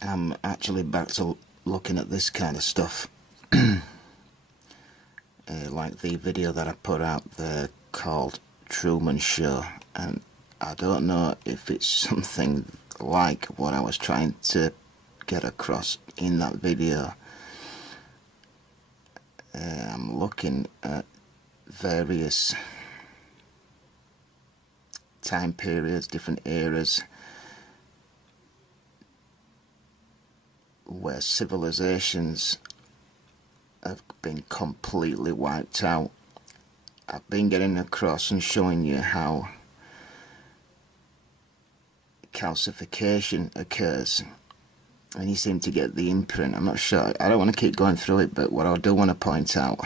I'm actually back to looking at this kind of stuff, like the video that I put out there called Truman Show, and I don't know if it's something like what I was trying to get across in that video. I'm looking at various time periods, different eras where civilizations have been completely wiped out. I've been getting across and showing you how calcification occurs, and you seem to get the imprint. I'm not sure, I don't want to keep going through it, but what I do want to point out,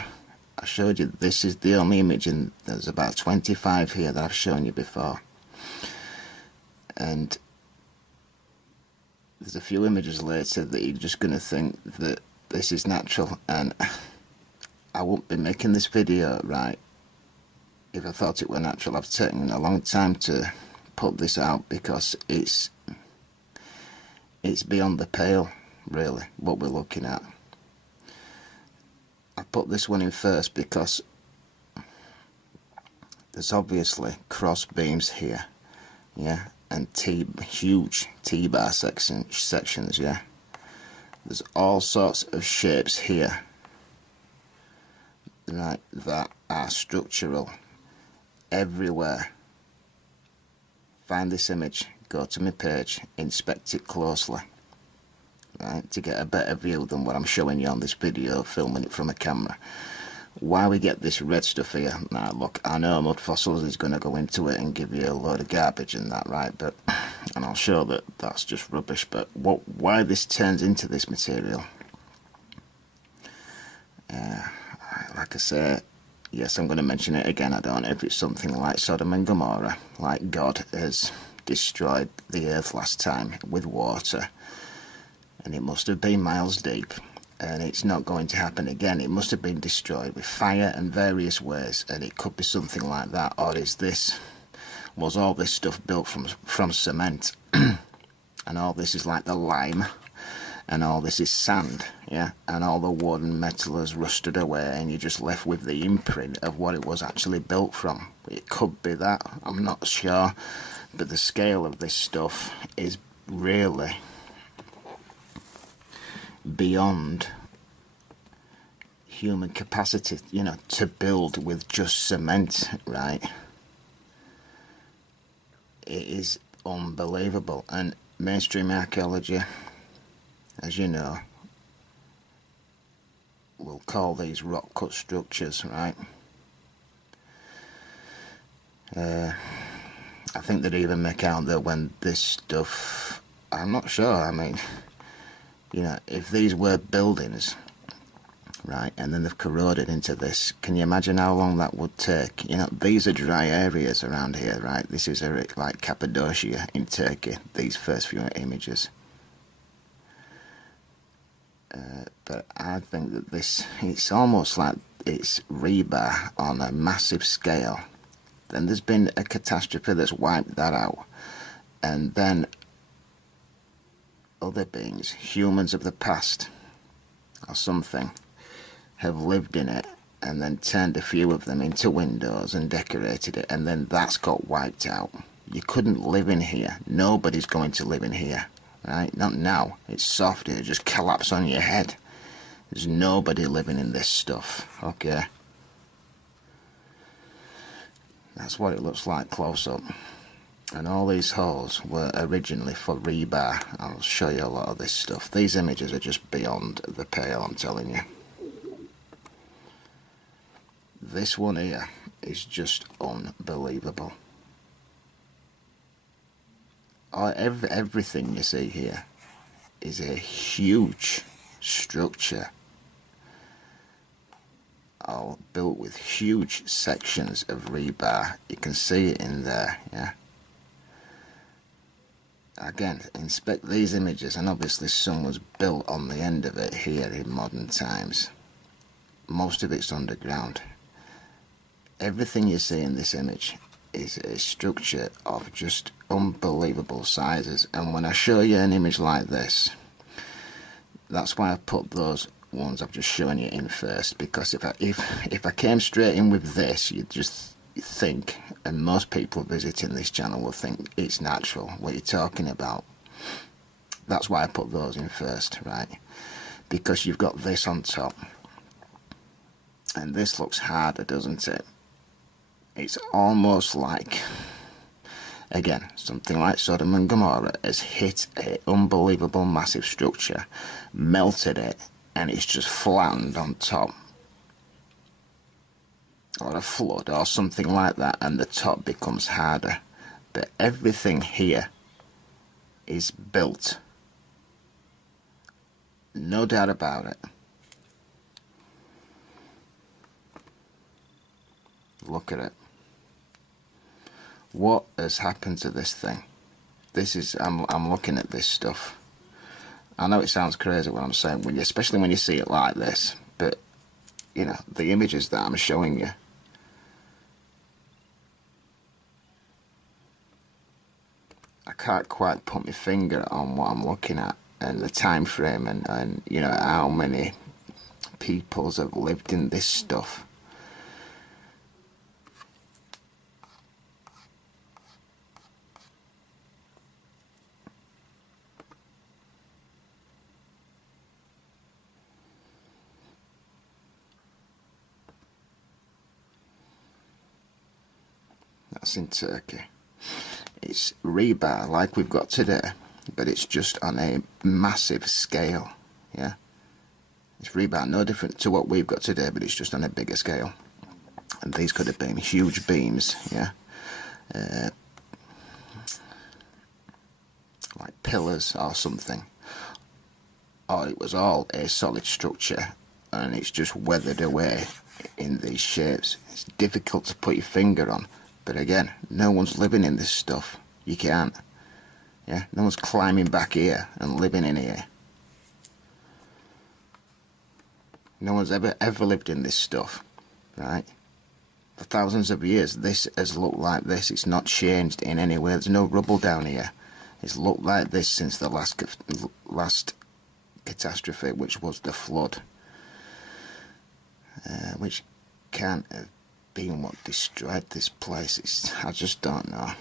I showed you this is the only image, and there's about 25 here that I've shown you before, and there's a few images later that you're just going to think that this is natural, and I wouldn't be making this video, right, if I thought it were natural. I've taken a long time to put this out because it's beyond the pale, really, what we're looking at. I put this one in first because there's obviously cross beams here, yeah, and huge T-bar sections, yeah. There's all sorts of shapes here, right, that are structural everywhere. Find this image, go to my page, inspect it closely, right, to get a better view than what I'm showing you on this video, filming it from a camera. Why we get this red stuff here, now look, I know Mud Fossils is going to go into it and give you a load of garbage and that, right, but, and I'll show that that's just rubbish, but why this turns into this material, like I say, yes, I'm going to mention it again, I don't know if it's something like Sodom and Gomorrah, like God has destroyed the earth last time with water, and it must have been miles deep, and it's not going to happen again. It must have been destroyed with fire and various ways, and it could be something like that. Or was all this stuff built from cement and all this is like the lime, and all this is sand, yeah, and all the wood and metal has rusted away, and you're just left with the imprint of what it was actually built from. It could be that, I'm not sure, but the scale of this stuff is really beyond human capacity, you know, to build with just cement, right? It is unbelievable. And mainstream archaeology, as you know, will call these rock cut structures, right? I think they'd even make out that when this stuff, I'm not sure, I mean, you know, if these were buildings, right, and then they've corroded into this, can you imagine how long that would take? You know, these are dry areas around here, right? This is like Cappadocia in Turkey, these first few images. But I think that it's almost like it's rebar on a massive scale. Then there's been a catastrophe that's wiped that out, and then other beings, humans of the past or something, have lived in it and then turned a few of them into windows and decorated it, and then that's got wiped out. You couldn't live in here. Nobody's going to live in here, right? Not now. It's soft, it'll just collapse on your head. There's nobody living in this stuff, okay? That's what it looks like close up. And all these holes were originally for rebar. I'll show you a lot of this stuff. These images are just beyond the pale, I'm telling you. This one here is just unbelievable. Everything you see here is a huge structure, all built with huge sections of rebar. You can see it in there, yeah. Again, inspect these images, and obviously some was built on the end of it here in modern times. Most of it's underground. Everything you see in this image is a structure of just unbelievable sizes, and when I show you an image like this, That's why I put those ones I've just shown you in first, because if I came straight in with this, you'd just think, and most people visiting this channel will think it's natural. What you're talking about. That's why I put those in first, right? Because you've got this on top, and this looks harder, doesn't it? It's almost like, again, something like Sodom and Gomorrah has hit an unbelievable massive structure, melted it, and it's just flattened on top. Or a flood or something like that, and the top becomes harder. But everything here is built. No doubt about it. Look at it. What has happened to this thing? This is, I'm looking at this stuff. I know it sounds crazy what I'm saying, especially when you see it like this, but you know, the images that I'm showing you, I can't quite put my finger on what I'm looking at, and the time frame, and you know, how many peoples have lived in this stuff. That's in Turkey. It's rebar like we've got today, but it's just on a massive scale. Yeah, it's rebar, no different to what we've got today, but it's just on a bigger scale. And these could have been huge beams, yeah, like pillars or something, or it was all a solid structure and it's just weathered away in these shapes. It's difficult to put your finger on, but again, no one's living in this stuff. You can't. Yeah, no one's climbing back here and living in here. No one's ever lived in this stuff, right? For thousands of years, this has looked like this. It's not changed in any way. There's no rubble down here. It's looked like this since the last catastrophe, which was the flood, which can't have been what destroyed this place. I just don't know.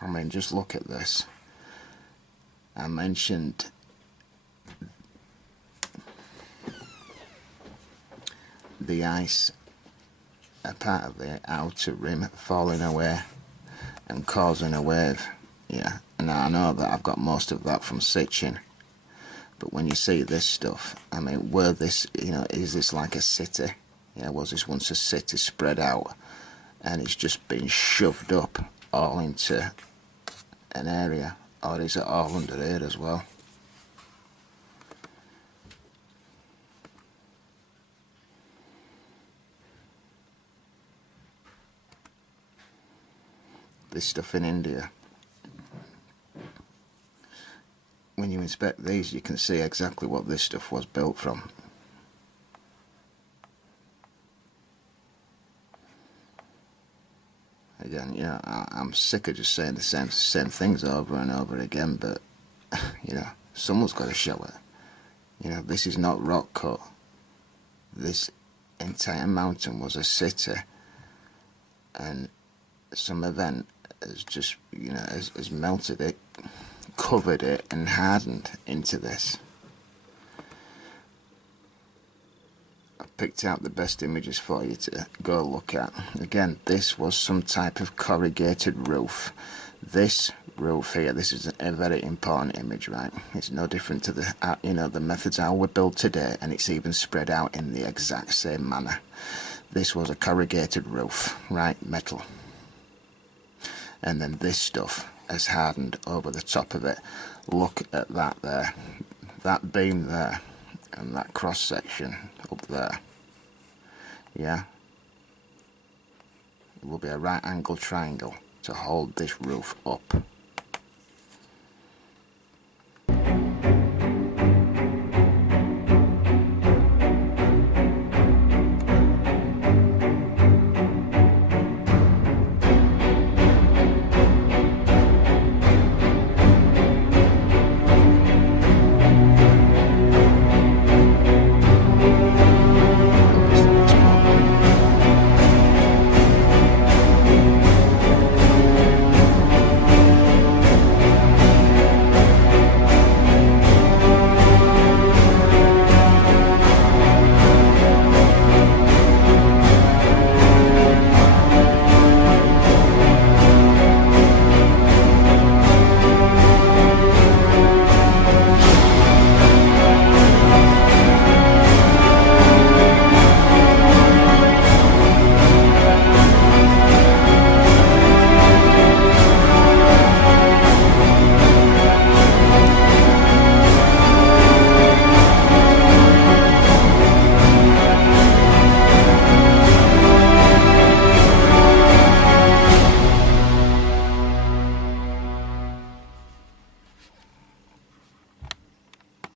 I mean, just look at this. I mentioned the ice, a part of the outer rim falling away and causing a wave. Yeah, and I know that I've got most of that from Sitchin, but when you see this stuff, I mean, were this, you know, is this like a city? Yeah, was this once a city spread out and it's just been shoved up all into an area, or is it all under here as well? This stuff in India, when you inspect these, you can see exactly what this stuff was built from. Again, you know, I'm sick of just saying the same things over and over again, but you know, someone's got to show it. You know, this is not rock cut. This entire mountain was a city, and some event has just, you know, has melted it, covered it, and hardened into this. I picked out the best images for you to go look at. Again, this was some type of corrugated roof. This roof here, this is a very important image, right? It's no different to the, you know, the methods how we build today, and it's even spread out in the exact same manner. This was a corrugated roof, right? Metal. And then this stuff has hardened over the top of it. Look at that there, that beam there, and that cross section up there. Yeah, it will be a right angle triangle to hold this roof up.